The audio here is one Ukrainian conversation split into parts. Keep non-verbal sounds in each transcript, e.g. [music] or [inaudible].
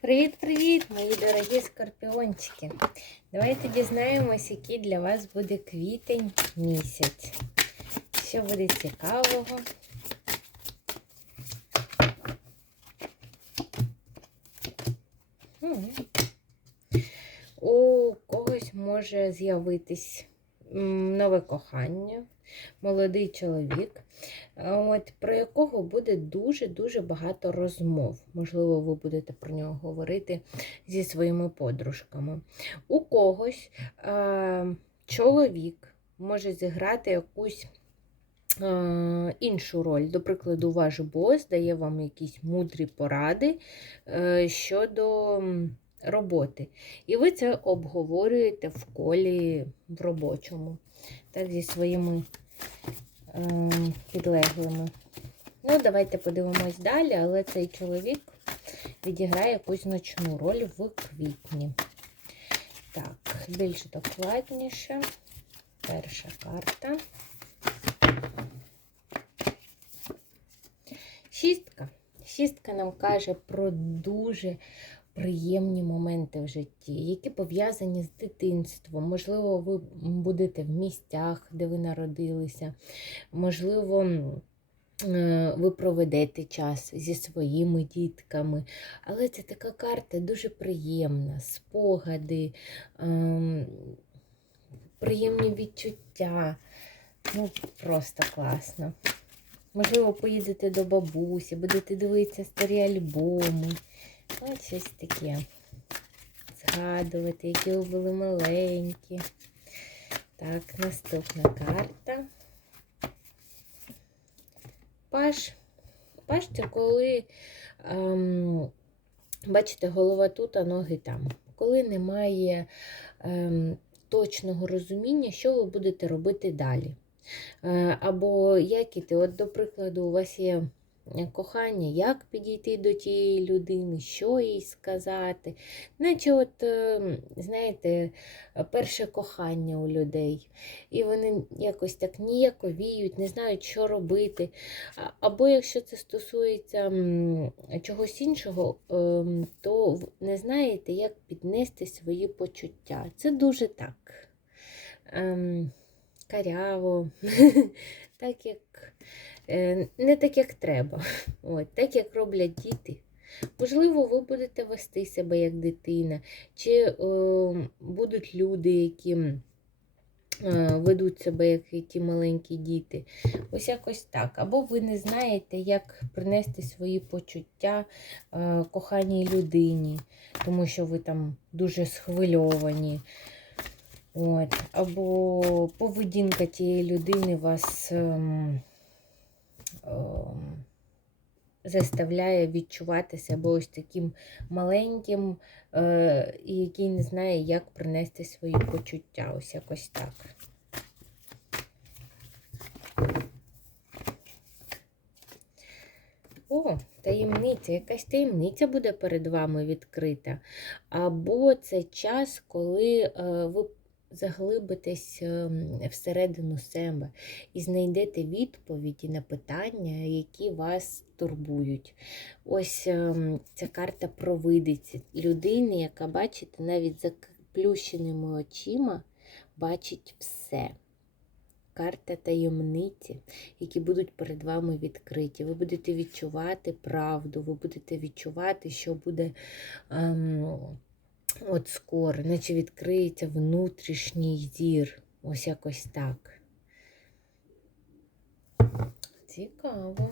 Привіт-привіт, мої дорогі скорпіончики! Давайте дізнаємось, який для вас буде квітень місяць. Що буде цікавого? У когось може з'явитись нове кохання, молодий чоловік, от, про якого буде дуже-дуже багато розмов. Можливо, ви будете про нього говорити зі своїми подружками. У когось а, чоловік може зіграти якусь. е, Іншу роль, до прикладу, ваш бос дає вам якісь мудрі поради е, щодо роботи. І ви це обговорюєте в колі в робочому, так, зі своїми е, підлеглими. Ну, давайте подивимось далі, але цей чоловік відіграє якусь значну роль в квітні. Так, більш докладніше. Перша карта. Шістка. Шістка нам каже про дуже приємні моменти в житті, які пов'язані з дитинством. Можливо, ви будете в місцях, де ви народилися. Можливо, е, ви проведете час зі своїми дітками. Але це така карта дуже приємна, спогади, ем, приємні відчуття. Ну, просто класно. Можливо, поїдете до бабусі, будете дивитися старі альбоми. Ось щось таке. Згадувати, які ви були маленькі. Так, наступна карта. Паш. Паш це коли, ем, бачите, голова тут, а ноги там. Коли немає ем, точного розуміння, що ви будете робити далі. Е, Або як іти, от, до прикладу, у вас є кохання, як підійти до тієї людини, що їй сказати. Наче, от, е, знаєте, перше кохання у людей. І вони якось так ніяковіють, не знають, що робити. Або якщо це стосується чогось іншого, ем, то не знаєте, як піднести свої почуття. Це дуже так. Ем, каряво, [laughs] так як не так, як треба, От, так як роблять діти. Можливо, ви будете вести себе як дитина, чи е, будуть люди, які е, ведуть себе як ті маленькі діти. Ось якось так. Або ви не знаєте, як принести свої почуття е, коханій людині, тому що ви там дуже схвильовані. От. Або поведінка тієї людини вас ем, заставляє відчувати себе ось таким маленьким, е, і який не знає, як принести свої почуття. Ось якось так. О, таємниця, якась таємниця буде перед вами відкрита. Або це час, коли е, ви заглибитесь ем, всередину себе і знайдете відповіді на питання, які вас турбують. Ось ем, ця карта провидиці людини, яка, бачите, навіть заплющеними очима бачить все. Карта таємниці, які будуть перед вами відкриті. Ви будете відчувати правду, ви будете відчувати, що буде ем, от скоро, наче відкриється внутрішній зір. Ось якось так. Цікаво.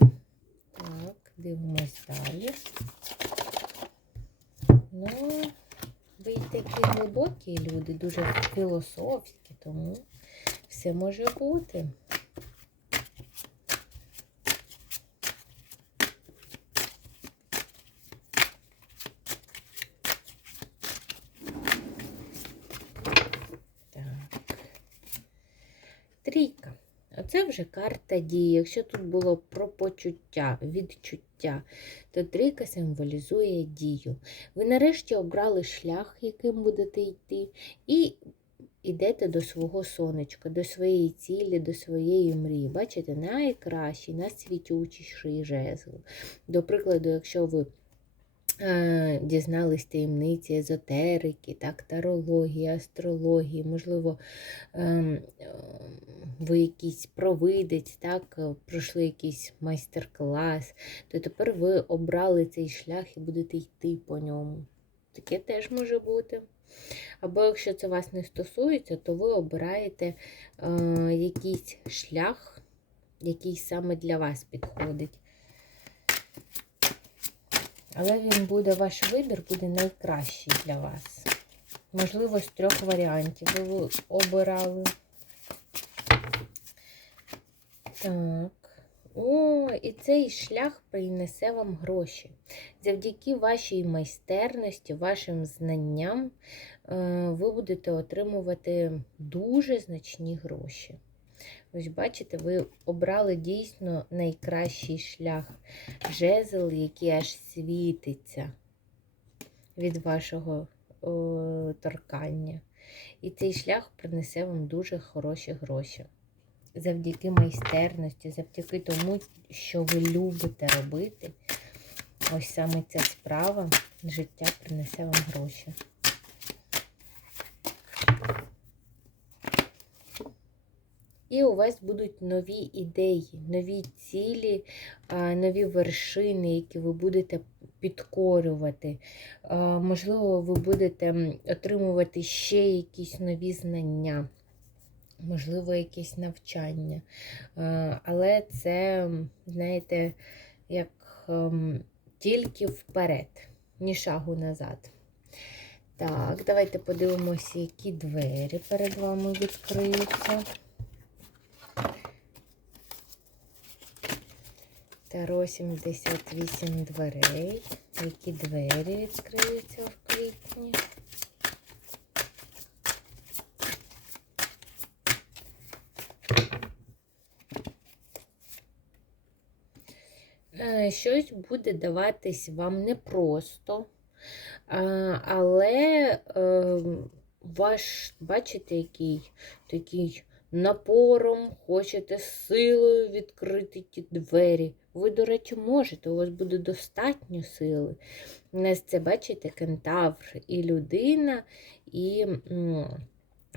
Так, дивимось далі. Ну, ви такі глибокі люди, дуже філософські, тому все може бути. Так. Трійка. Оце вже карта дії. Якщо тут було про почуття, відчуття, то трійка символізує дію. Ви нарешті обрали шлях, яким будете йти, і йдете до свого сонечка, до своєї цілі, до своєї мрії. Бачите, найкращий, найсвітючіший жезл. До прикладу, якщо ви дізнались таємниці езотерики, так, тарології, астрології, можливо, ем, е, ви якийсь провидець, так, е, пройшли якийсь майстер-клас, то тепер ви обрали цей шлях і будете йти по ньому. Таке теж може бути. Або якщо це вас не стосується, то ви обираєте е, якийсь шлях, який саме для вас підходить. Але він буде, ваш вибір буде найкращий для вас. Можливо, з трьох варіантів ви обирали. Так. О, і цей шлях принесе вам гроші. Завдяки вашій майстерності, вашим знанням, е, ви будете отримувати дуже значні гроші. Ось, бачите, ви обрали дійсно найкращий шлях. Жезл, який аж світиться від вашого о, торкання. І цей шлях принесе вам дуже хороші гроші завдяки майстерності, завдяки тому, що ви любите робити. Ось саме ця справа життя принесе вам гроші. І у вас будуть нові ідеї, нові цілі, нові вершини, які ви будете підкорювати. Можливо, ви будете отримувати ще якісь нові знання можливо, якесь навчання. Але це, знаєте, як ем, тільки вперед, ні шагу назад. Так, давайте подивимося, які двері перед вами відкриються. Таро 78 дверей. Які двері відкриються в квітні? Е, щось буде даватись вам непросто, але ем, ваш, бачите, який такий напором хочете силою відкрити ті двері. Ви, до речі, можете, у вас буде достатньо сили. У нас це, бачите, кентавр і людина, і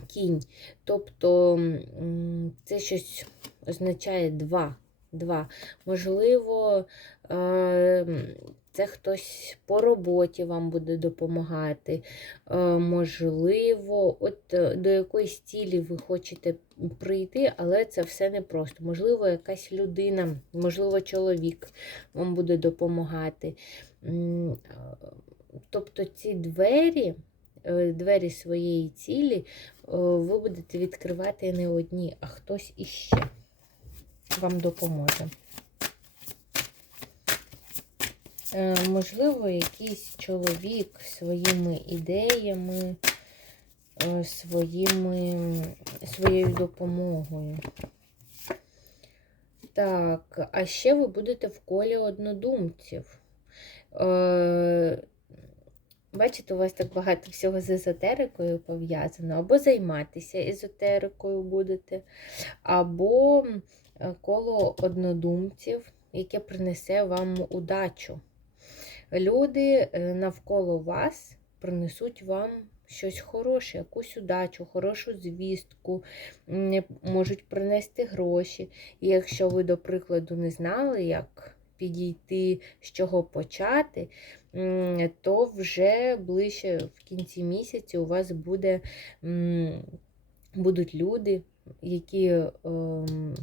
кінь. Тобто це щось означає два. Два. Можливо, ем, це хтось по роботі вам буде допомагати. Е, можливо, от е, до якоїсь цілі ви хочете прийти, але це все непросто. Можливо, якась людина, можливо, чоловік вам буде допомагати. Е, тобто ці двері. Двері своєї цілі ви будете відкривати не одні, а хтось іще вам допоможе. Е, можливо, якийсь чоловік своїми ідеями, е, своїми, своєю допомогою. Так, а ще ви будете в колі однодумців. Е, бачите, у вас так багато всього з езотерикою пов'язано, або займатися езотерикою будете, або Е, коло однодумців, яке принесе вам удачу. Люди е, навколо вас принесуть вам щось хороше, якусь удачу, хорошу звістку, можуть принести гроші. І якщо ви, до прикладу, не знали, як підійти, з чого почати, то вже ближче в кінці місяця у вас буде, будуть люди, які ем,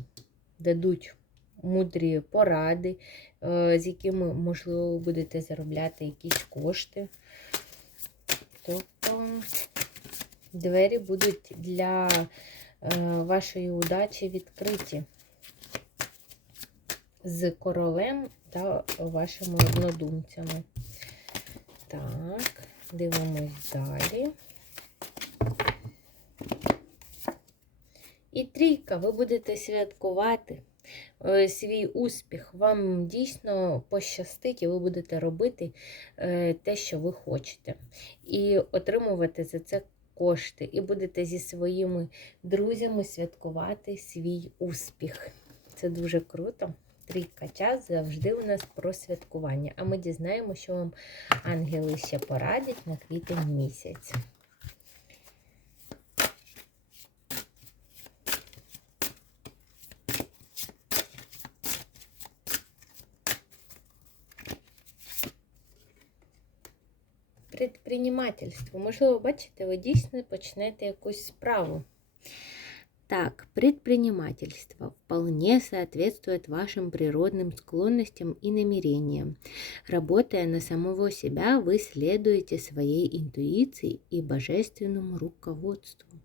дадуть мудрі поради, е, з якими, можливо, ви будете заробляти якісь кошти. Тобто двері будуть для е, вашої удачі відкриті з королем та вашими однодумцями. Так, дивимось далі. І трійка, ви будете святкувати свій успіх. Вам дійсно пощастить, і ви будете робити е, те, що ви хочете. І отримувати за це кошти. І будете зі своїми друзями святкувати свій успіх. Це дуже круто. Трійка час завжди у нас про святкування. А ми дізнаємо, що вам ангели ще порадять на квітень місяць. Предпринимательство. Можливо, бачите, ви дійсно почнете якусь справу. Так, предпринимательство вполне соответствует вашим природным склонностям и намерениям. Работая на самого себя, вы следуете своей интуиции и божественному руководству.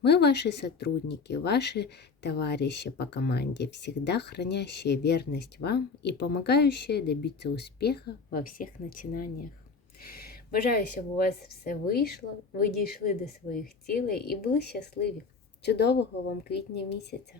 Мы ваши сотрудники, ваши товарищи по команде, всегда хранящие верность вам и помогающие добиться успеха во всех начинаниях. Бажаю, щоб у вас все вийшло, ви дійшли до своїх цілей і були щасливі. Чудового вам квітня місяця!